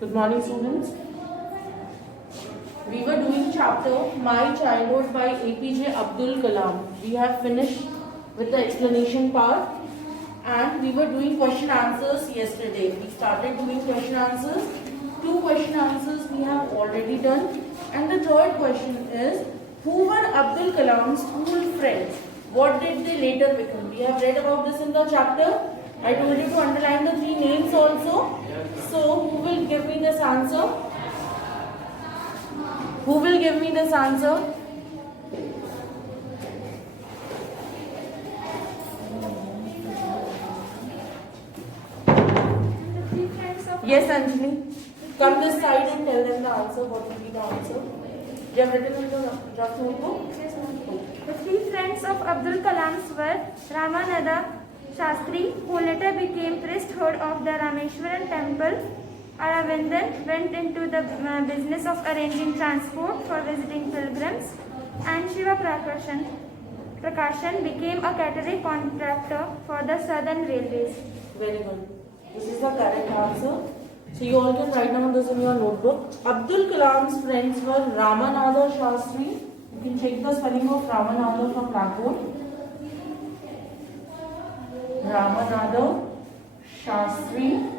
Good morning, students. We were doing chapter My Childhood by APJ Abdul Kalam. We have finished with the explanation part and we were doing question answers yesterday. We started doing question answers. 2 question answers we have already done. And the third question is, who were Abdul Kalam's school friends? What did they later become? We have read about this in the chapter. I told you to underline the 3 names also. So, who will give me this answer? Who will give me this answer? Yes, Anjali. Come this side and tell them the answer. What will be the answer? You have written in the draft notebook? Yes, ma'am. The 3 friends of Abdul Kalam's were Ramananda Shastri, who later became priesthood of the Rameshwaran temple. Aravindan went into the business of arranging transport for visiting pilgrims, and Shiva Prakashan became a catering contractor for the Southern Railways. Very good. This is the correct answer. So you all can write down this in your notebook. Abdul Kalam's friends were Ramananda Shastri. You can check the spelling of Ramananda from blackboard. Ramananda Shastri.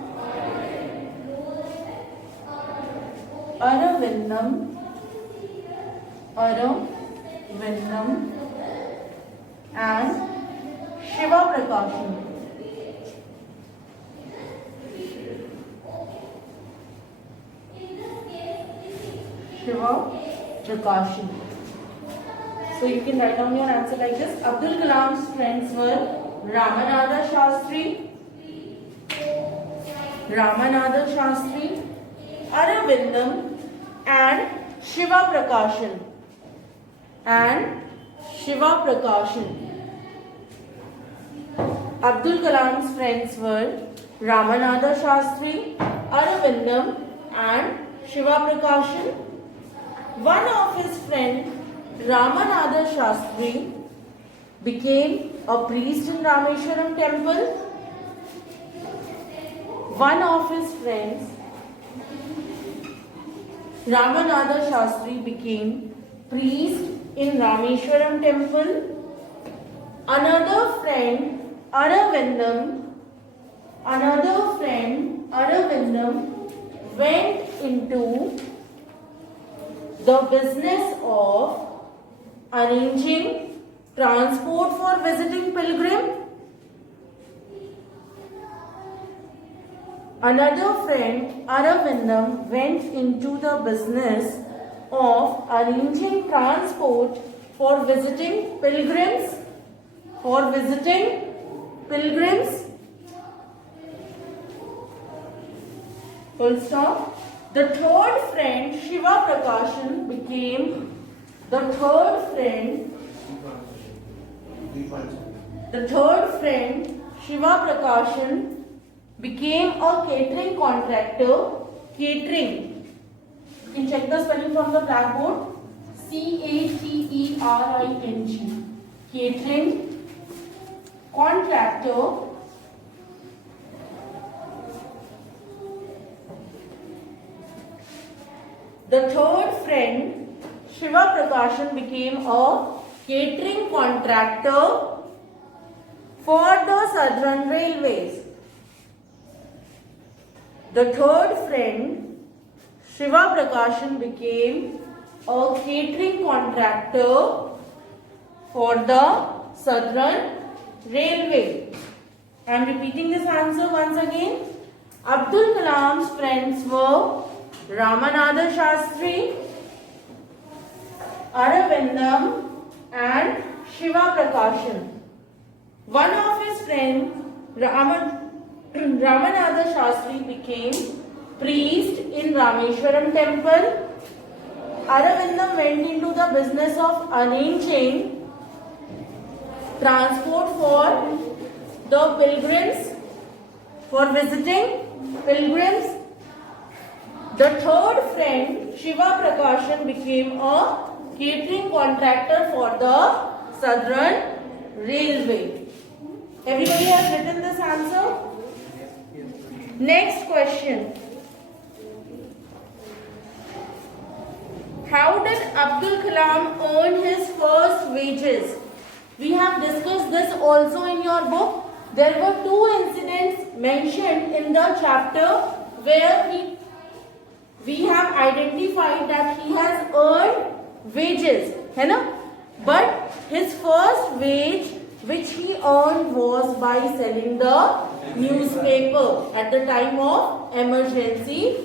Aravindam and Shiva Prakashan. Shiva Prakashan. So you can write down your answer like this. Abdul Kalam's friends were Ramananda Shastri, Aravindam and Shiva Prakashan. Abdul Kalam's friends were Ramananda Shastri, Aravindam and Shiva Prakashan. One of his friends, Ramananda Shastri, became a priest in Rameshwaram temple. One of his friends, Ramananda Shastri, became priest in Rameshwaram temple. Another friend, Aravindam, went into the business of arranging transport for visiting pilgrim. Another friend, Aravindam, went into the business of arranging transport for visiting pilgrims. Full stop. The third friend, Shiva Prakashan, became a catering contractor. Catering. You can check the spelling from the blackboard. Catering. Catering contractor. The third friend, Shiva Prakashan, became a catering contractor for the Southern Railways. The third friend, Shiva Prakashan, became a catering contractor for the Southern Railway. I am repeating this answer once again. Abdul Kalam's friends were Ramananda Shastri, Aravindam and Shiva Prakashan. One of his friends, Ramananda Shastri, became priest in Rameshwaram temple. Aravindam went into the business of arranging transport for the pilgrims, for visiting pilgrims. The third friend, Shiva Prakashan, became a catering contractor for the Southern Railway. Everybody has written this answer? Next question. did Abdul Kalam earn his first wages? We have discussed this also in your book. There were two incidents mentioned in the chapter where we have identified that he has earned wages, है ना? But his first wage which he earned was by selling the newspaper at the time of emergency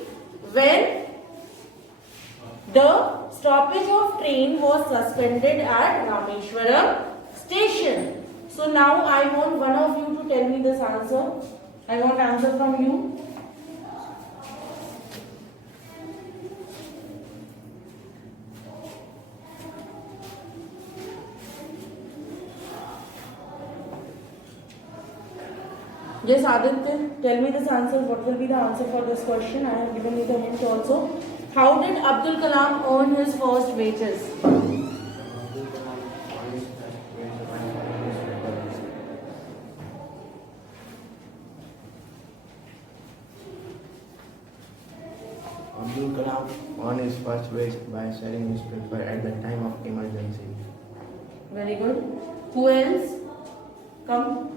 when the stoppage of train was suspended at Rameshwaram station. So now I want one of you to tell me this answer. I want answer from you. Yes, Aditya, tell me this answer. What will be the answer for this question? I have given you the hint also. How did Abdul Kalam earn his first wages? Abdul Kalam earned his first wage by selling newspaper at the time of emergency. Very good. Who else? Come.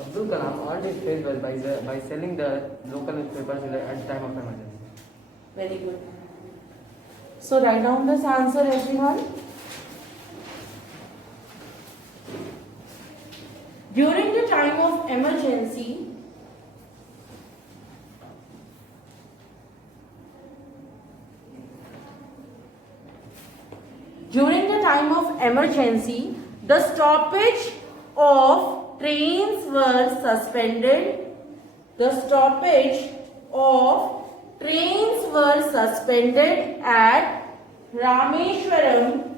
Abdul Kalam earned his first wage by selling the local newspapers at the time of emergency. Very good. So write down this answer, everyone. During the time of emergency, the stoppage of trains were suspended. The stoppage of trains were suspended at Rameshwaram.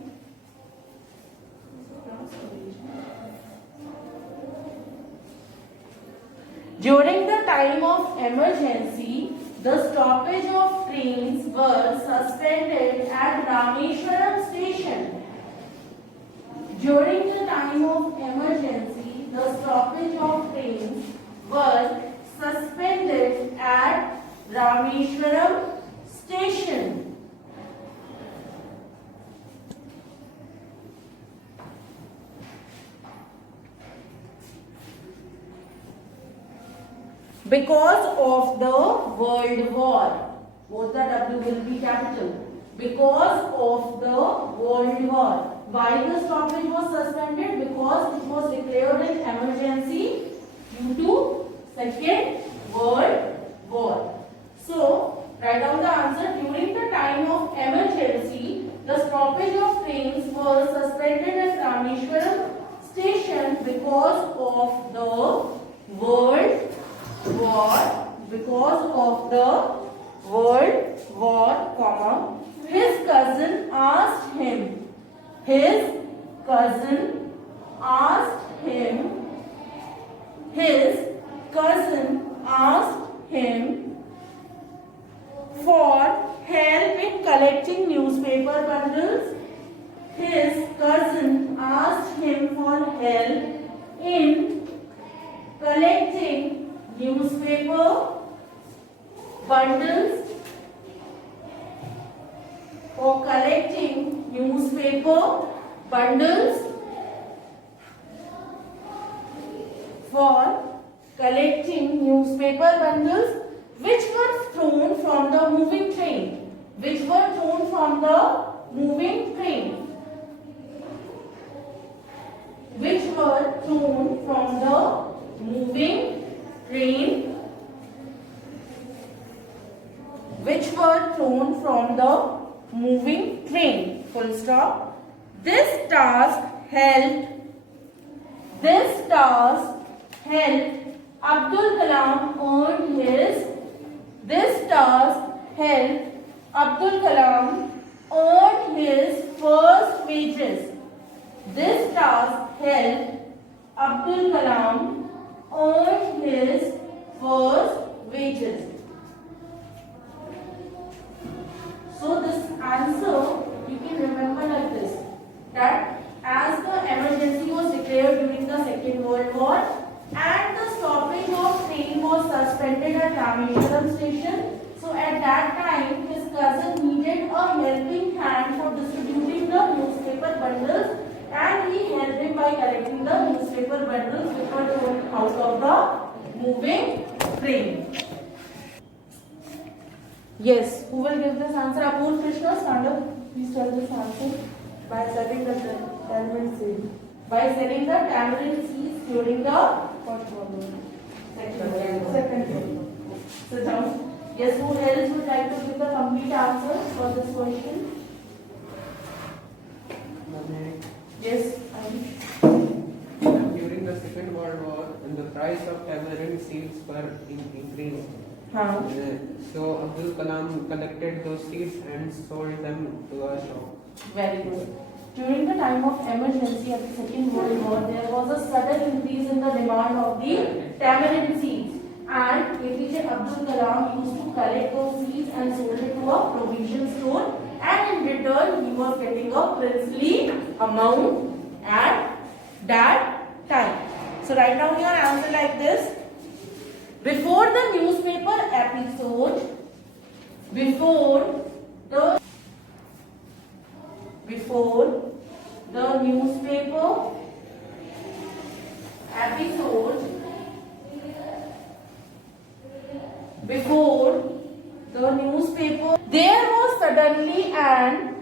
During the time of emergency, the stoppage of trains were suspended at Rameshwaram station. During the time of emergency, the stoppage of trains were suspended at Rameshwaram station. Because of the World War. Both the W will be capital. Because of the World War. Why the stoppage was suspended? Because it was declared an emergency due to Second World War. So, write down the answer. During the time of emergency, the stoppage of trains was suspended at Rameshwaram station because of the World War. Because of the World War, comma, his cousin asked him. His cousin asked him. His cousin asked him for help in collecting newspaper bundles. His cousin asked him for help in collecting newspaper bundles. For collecting newspaper bundles. For collecting newspaper bundles which were thrown from the moving train. Which were thrown from the moving train. Which were thrown from the moving train. Which were thrown from the moving train. Full stop. This task helped Abdul Kalam earn his. This task helped Abdul Kalam earn his first wages. This task helped Abdul Kalam earn his first wages. So this answer you can remember like this, that as the emergency was declared spindles which were thrown out of the moving frame. Yes, who will give this answer? Apur Krishna, stand up. Please tell this answer. By setting the tamarind seed. By selling the tamarind seeds during the First one. second one. Sit down. Yes, who else would like to give the complete answer for this question? Yes, During the Second World War, the price of tamarind seeds were increased. Huh. So Abdul Kalam collected those seeds and sold them to a shop. Very good. During the time of emergency of the Second World War, there was a sudden increase in the demand of the tamarind seeds, and APJ Abdul Kalam used to collect those seeds and sold it to a provision store, and in return he was getting a princely amount at that time. So write down your answer like this. Before the newspaper episode, before the newspaper episode, there was suddenly an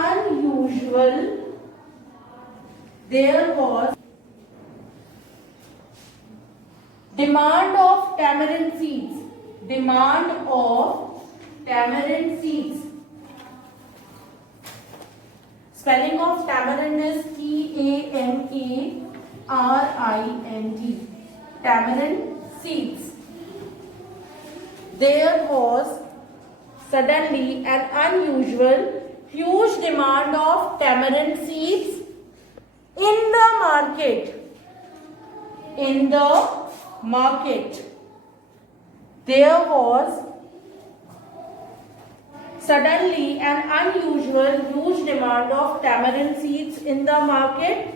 unusual demand of tamarind seeds. Spelling of tamarind is T-A-M-A-R-I-N-D. Tamarind seeds. There was suddenly an unusual, huge demand of tamarind seeds in the market. There was suddenly an unusual, huge demand of tamarind seeds in the market.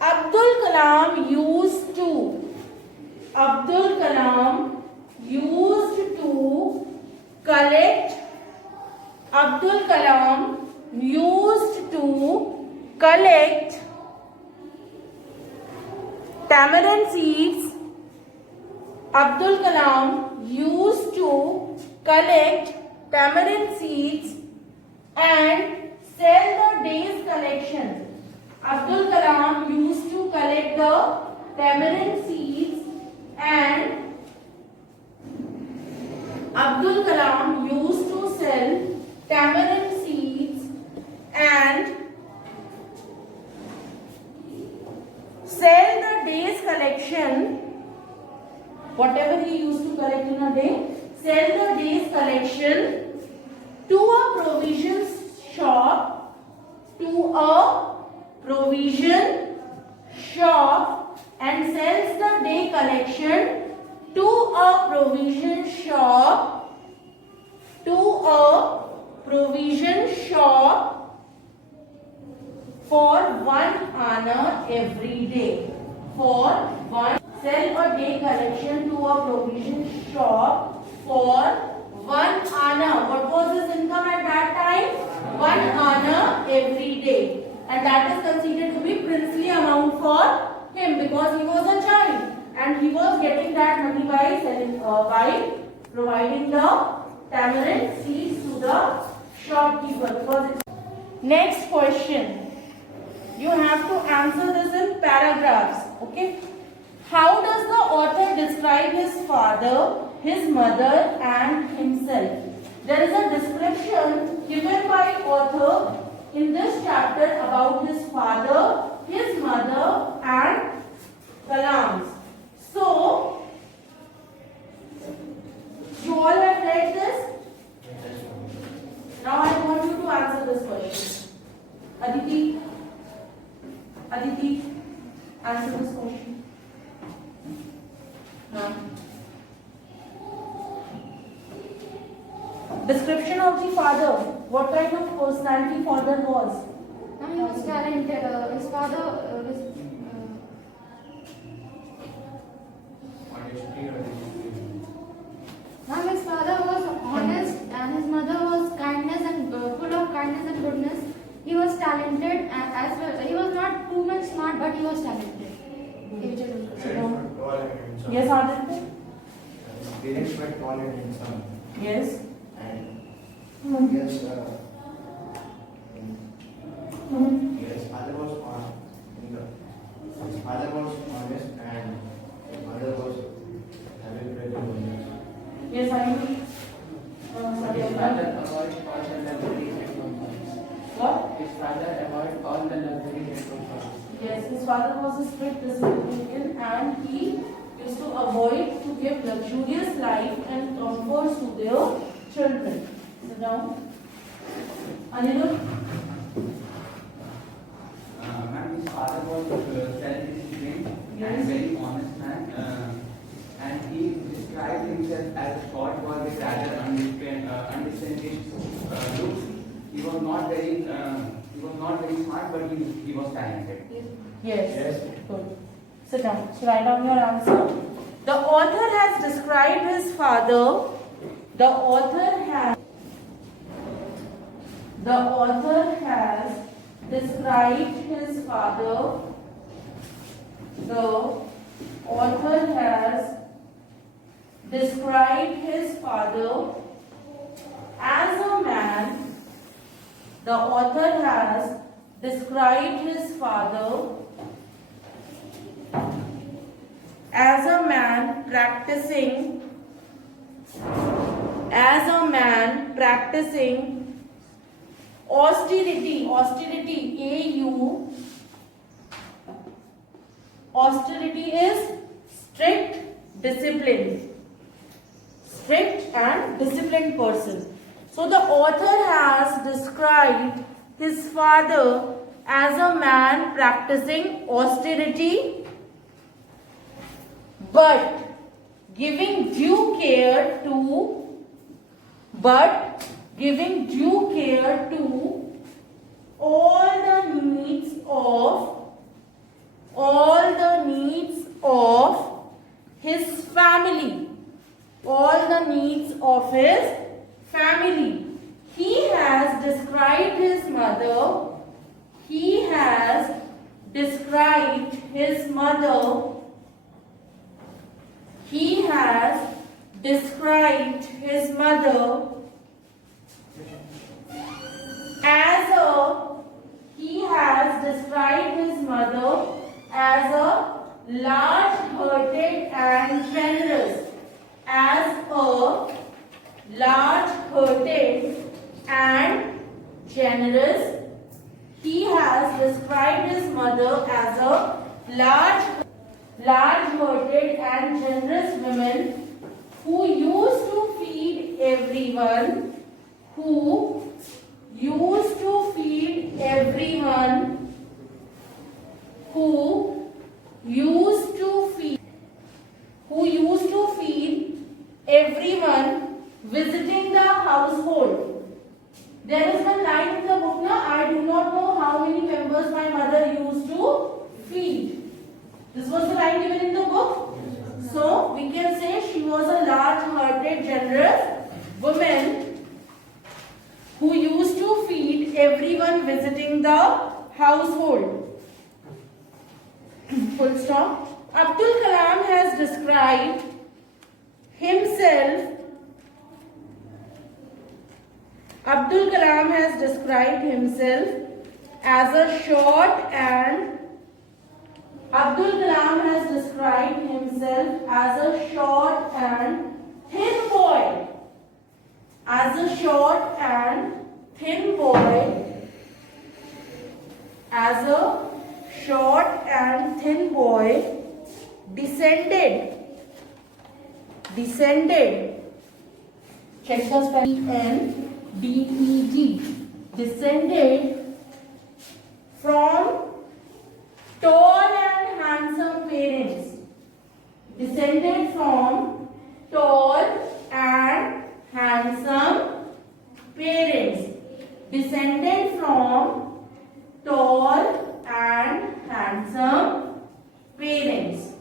Abdul Kalam used to collect tamarind seeds. Abdul Kalam used to collect tamarind seeds and sell the day's collection. Abdul Kalam used to collect the tamarind seeds and Abdul Kalam used to sell tamarind seeds and sell the day's collection. Whatever he used to collect in a day, sell the day's collection to a provision shop, and sells the day collection to a provision shop for 1 anna every day. Sell a day collection to a provision shop for 1 anna. What was his income at that time? 1 anna every day. And that is considered to be princely amount for him because he was a child. And he was getting that money by providing the tamarind seeds to the shopkeeper. Next question. You have to answer this in paragraphs. Okay. How does the author describe his father, his mother and himself? There is a description given by author in this chapter about his father, his mother and Kalams. So, you all have read this? Now I want you to answer this question. Aditi, answer this question. Description of the father. What kind of personality father was? And he was talented. His father, now his father was honest and his mother was kindness and full of kindness and goodness. He was talented as well. He was not too much smart, but he was talented. Yes, Aditya? Parents were tall and handsome. Yes. And yes, his father was honest and his mother was having very goodness. Yes, I am. His father avoided all the luxury and comforts. What? His father avoided all the luxury and comforts. Yes, his father was a strict disciplinarian and he used to avoid to give luxurious life and comforts to their children. Sit down. Anirudh? Ma'am, his father was self-disciplined and very honest man, and he described himself as a short boy with rather undistinguished looks. He was not very smart, but he was talented. Yes. Good. Sit down. So write down your answer. The author has described his father. The author has described his father. The author has described his father as a man. The author has described his father as a man practicing austerity, austerity is strict and disciplined person. So the author has described his father as a man practicing austerity but giving due care to all the needs of his family. He has described his mother. He has described his mother. He has described his mother as a large-hearted and generous. He has described his mother as a large-hearted and generous woman who used to feed everyone, who used to feed everyone visiting the household. There is one line in the book now, I do not know how many members my mother used to feed. This was the line given in the book. So we can say she was a large-hearted, generous woman who used to feed everyone visiting the household. Full stop. Abdul Kalam has described himself as a short and thin boy. Descended. Check the spelling. N-D-E-D. Descended from tall and handsome parents. Descended from tall and handsome parents. Descended from tall and handsome parents.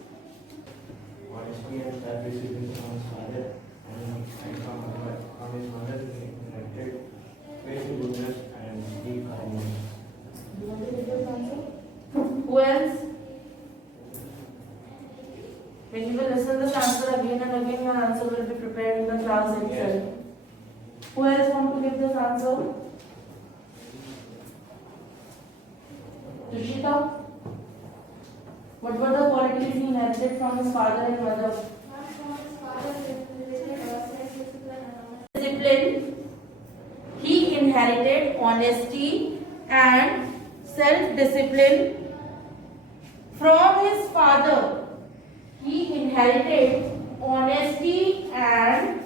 Honesty and self-discipline from his father and from his mother, he inherited faith, goodness, and deep kindness. You want to give this answer? Who else? When you will listen this answer again and again, your answer will be prepared in the class itself. Yes. Who else want to give this answer? Tushita? What were the qualities he inherited from his father and mother? Discipline. He inherited honesty and self-discipline from his father. He inherited honesty and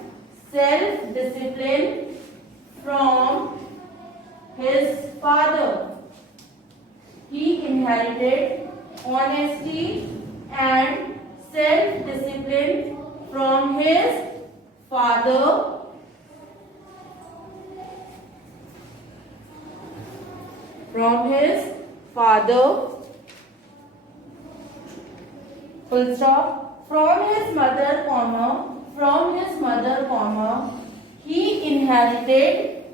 self-discipline from his father. He inherited honesty and self-discipline from his father. From his father. Full stop. From his mother, comma. From his mother, comma. He inherited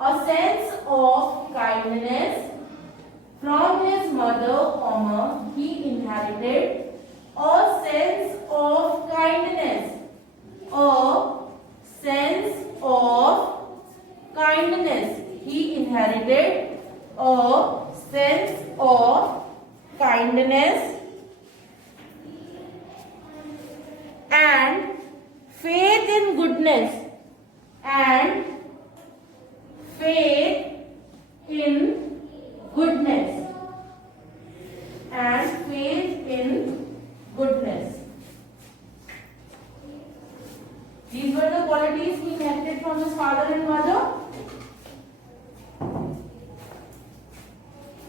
a sense of kindness. From his mother, comma. He inherited a sense of kindness. A sense of kindness. He inherited a sense of kindness and faith in goodness. And faith in goodness. And faith in goodness. These were the qualities he inherited from his father and mother.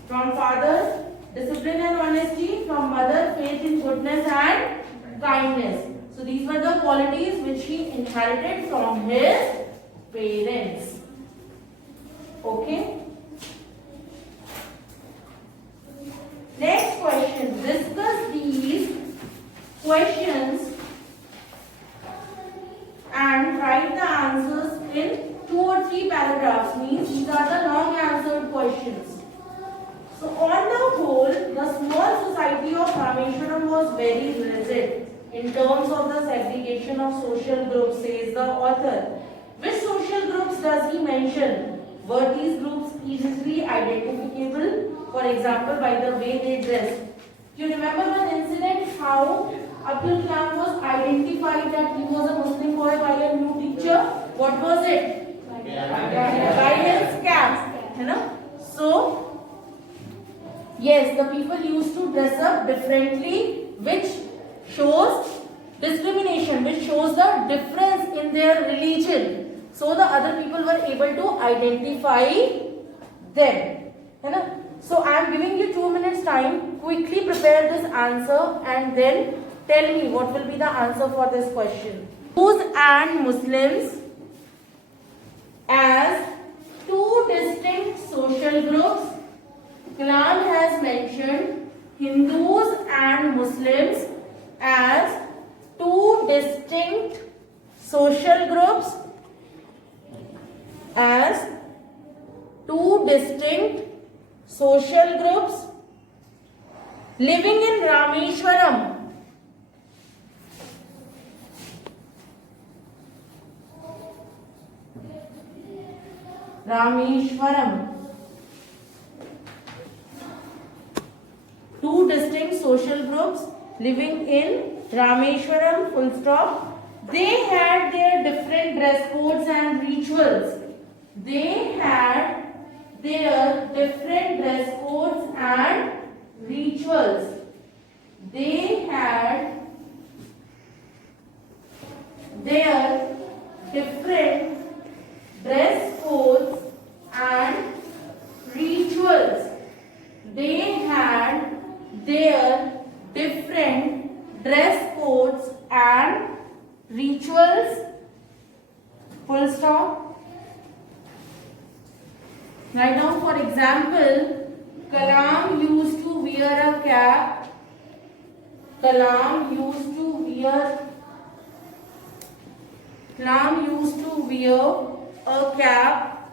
From father, discipline and honesty. From mother, faith in goodness and kindness. So these were the qualities which he inherited from his parents. Okay. Next question. Discuss these questions and write the answers in 2 or 3 paragraphs. Means these are the long answered questions. So on the whole, the small society of Rameshwaram was very rigid in terms of the segregation of social groups, says the author. Which social groups does he mention? Were these groups easily identifiable? For example, by the way they dressed. You remember one incident how Abdul Kalam was identified that he was a Muslim boy by a new teacher? What was it? By his cap. You know? So, yes, the people used to dress up differently, which shows discrimination, which shows the difference in their religion. So the other people were able to identify them. You know? So I am giving you 2 minutes time. Quickly prepare this answer and then tell me what will be the answer for this question. Hindus and Muslims as 2 distinct social groups. Kalam has mentioned Hindus and Muslims as 2 distinct social groups. As 2 distinct social groups living in Rameshwaram. Rameshwaram. 2 distinct social groups living in Rameshwaram, full stop. They had their different dress codes and rituals. They had their different dress codes and rituals. They had their different dress codes and rituals. They had their different dress codes and rituals. Full stop. Write down, for example, Kalam used to wear a cap. Kalam used to wear a cap,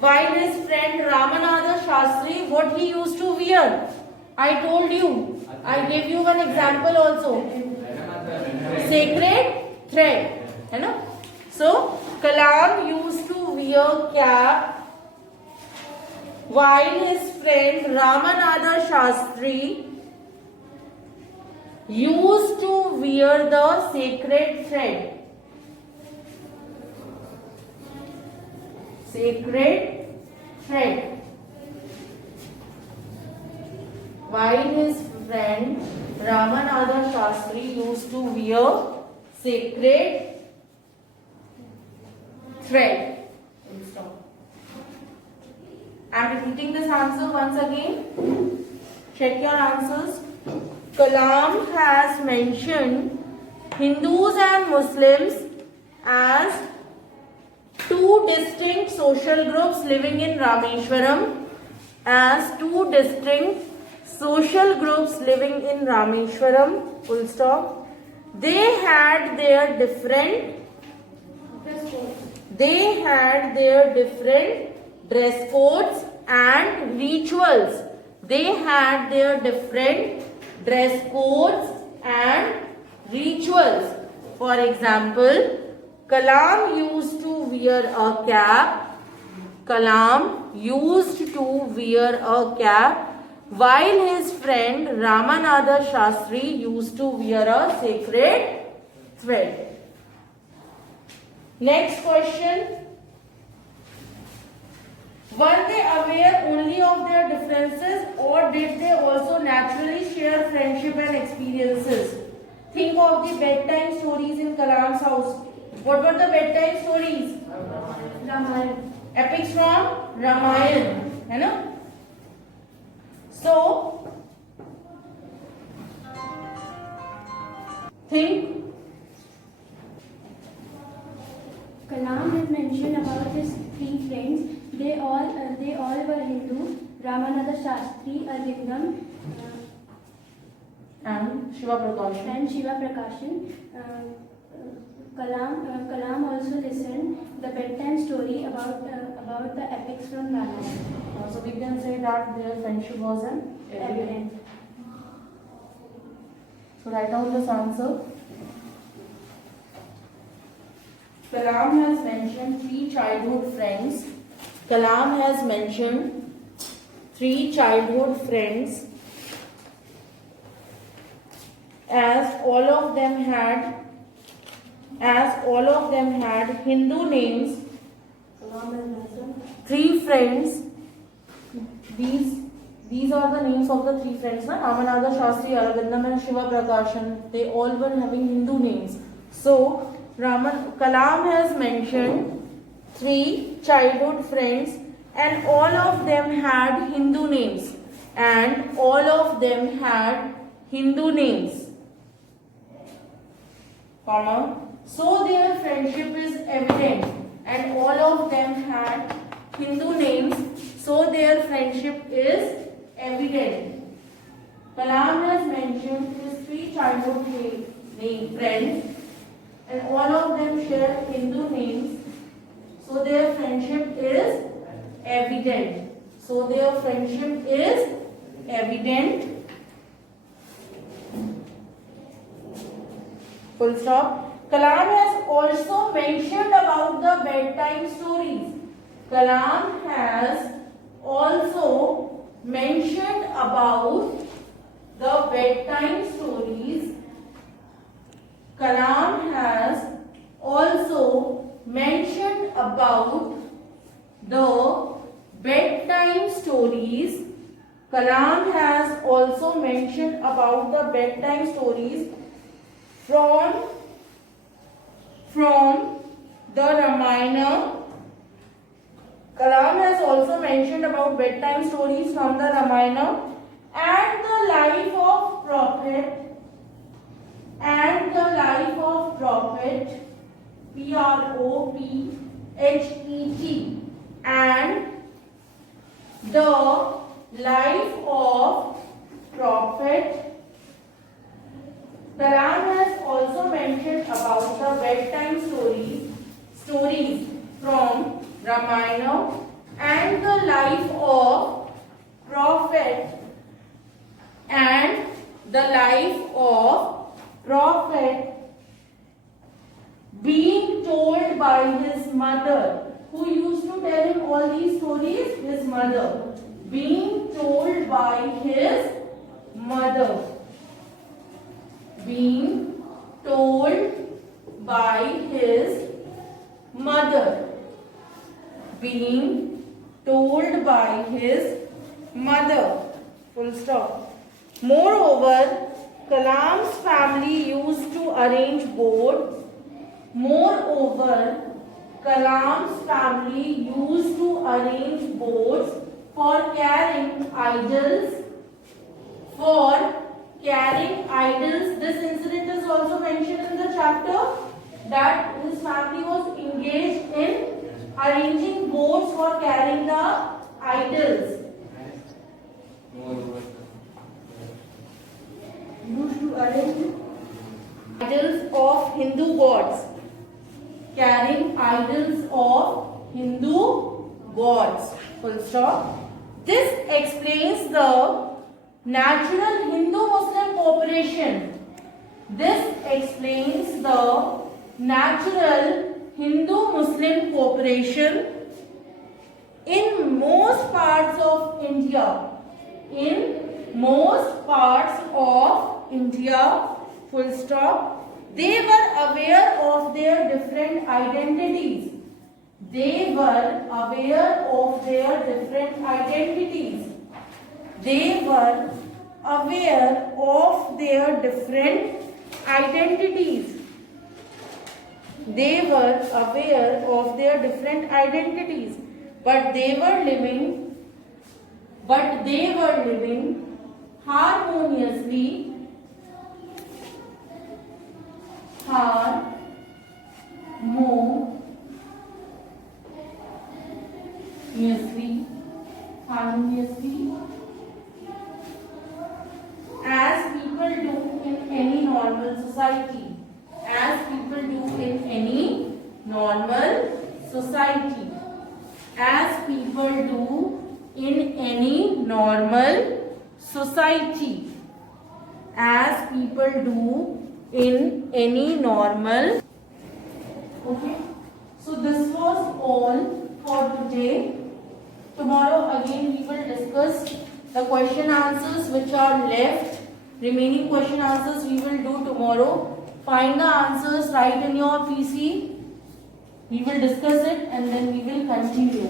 while his friend Ramanatha Shastri, what he used to wear? I told you. I gave you one example also. Sacred thread. You know? So, Kalam used to wear cap, while his friend Ramanatha Shastri used to wear the sacred thread. Sacred thread. While his friend Ramanatha Shastri used to wear sacred thread. I am repeating this answer once again. Check your answers. Kalam has mentioned Hindus and Muslims as two distinct social groups living in Rameshwaram. As two distinct social groups living in Rameshwaram. Full stop. They had their different dress codes and rituals. They had their different dress codes and rituals. For example, Kalam used to wear a cap. Kalam used to wear a cap, while his friend Ramanatha Shastri used to wear a sacred thread. Next question. Were they aware only of their differences, or did they also naturally share friendship and experiences? Think of the bedtime stories in Kalam's house. What were the bedtime stories? Ramayana. Epics from Ramayana. You know? So, think. Kalam has mentioned about his three friends. They all were Hindu. Ramanatha Shastri, Arvindam, And Shiva Prakashan. and Shiva Prakashan. Kalam also listened the bedtime story about the epics from Ramayana. So we can say that their friendship was an evident. Evident. So write down this answer. Kalam has mentioned three childhood friends. Kalam has mentioned three childhood friends, as all of them had Hindu names. Three friends. These are the names of the three friends. Ramanatha Shastri, Arvindam and Shiva Prakashan. They all were having Hindu names. So Kalam has mentioned three childhood friends, and all of them had Hindu names. So their friendship is evident, and all of them had Hindu names. So their friendship is evident. Kalam has mentioned his three childhood friends, and all of them share Hindu names. So their friendship is evident. Full stop. Kalam has also mentioned about the bedtime stories. Kalam has also mentioned about the bedtime stories. Kalam has also mentioned about the bedtime stories. Kalam has also mentioned about the bedtime stories from the Ramayana. Kalam has also mentioned about bedtime stories from the Ramayana and the life of Prophet Prophet and the life of Prophet. Kalam has also mentioned about the bedtime stories from Ramayana and the life of Prophet and the life of Prophet being told by his mother. Who used to tell him all these stories? His mother. Being told by his mother. Being told by his mother. Being told by his mother. Full stop. Moreover, Kalam's family used to arrange boards. Moreover, Kalam's family used to arrange boards for carrying idols. For carrying idols. This incident is also mentioned in the chapter that his family was engaged in arranging boards for carrying the idols. Used to arrange Idols of Hindu gods. Carrying idols of Hindu gods. Full stop. This explains the natural Hindu-Muslim cooperation. This explains the natural Hindu-Muslim cooperation in most parts of India. In most parts of India, full stop. They were aware of their different identities. They were aware of their different identities. They were aware of their different identities. They were aware of their different identities. But they were living harmoniously as people do in any normal society. As people do in any normal society. As people do in any normal society. As people do in any normal. Okay. So this was all for today. Tomorrow again we will discuss the question answers which are left. Remaining question answers we will do tomorrow. Find the answers, write in your PC. We will discuss it and then we will continue.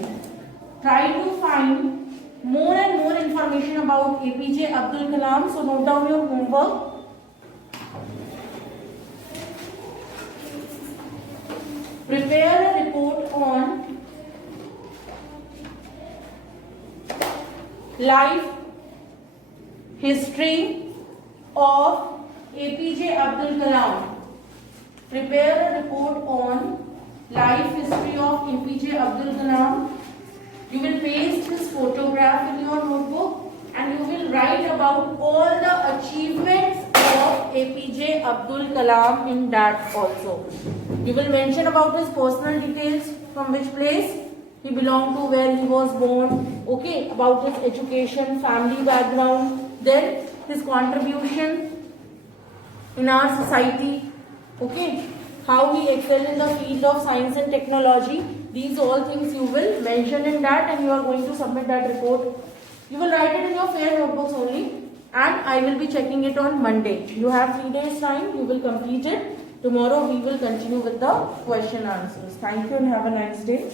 Try to find more and more information about APJ Abdul Kalam. So note down your homework. Prepare a report on life history of APJ Abdul Kalam. Prepare a report on life history of APJ Abdul Kalam. You will paste his photograph in your notebook and you will write about all the achievements of APJ Abdul Kalam in that also. You will mention about his personal details, from which place he belonged to, where he was born, okay, about his education, family background, then his contribution in our society, okay, how he excelled in the field of science and technology. These all things you will mention in that and you are going to submit that report. You will write it in your fair notebooks only and I will be checking it on Monday. You have 3 days time, you will complete it. Tomorrow we will continue with the question answers. Thank you and have a nice day.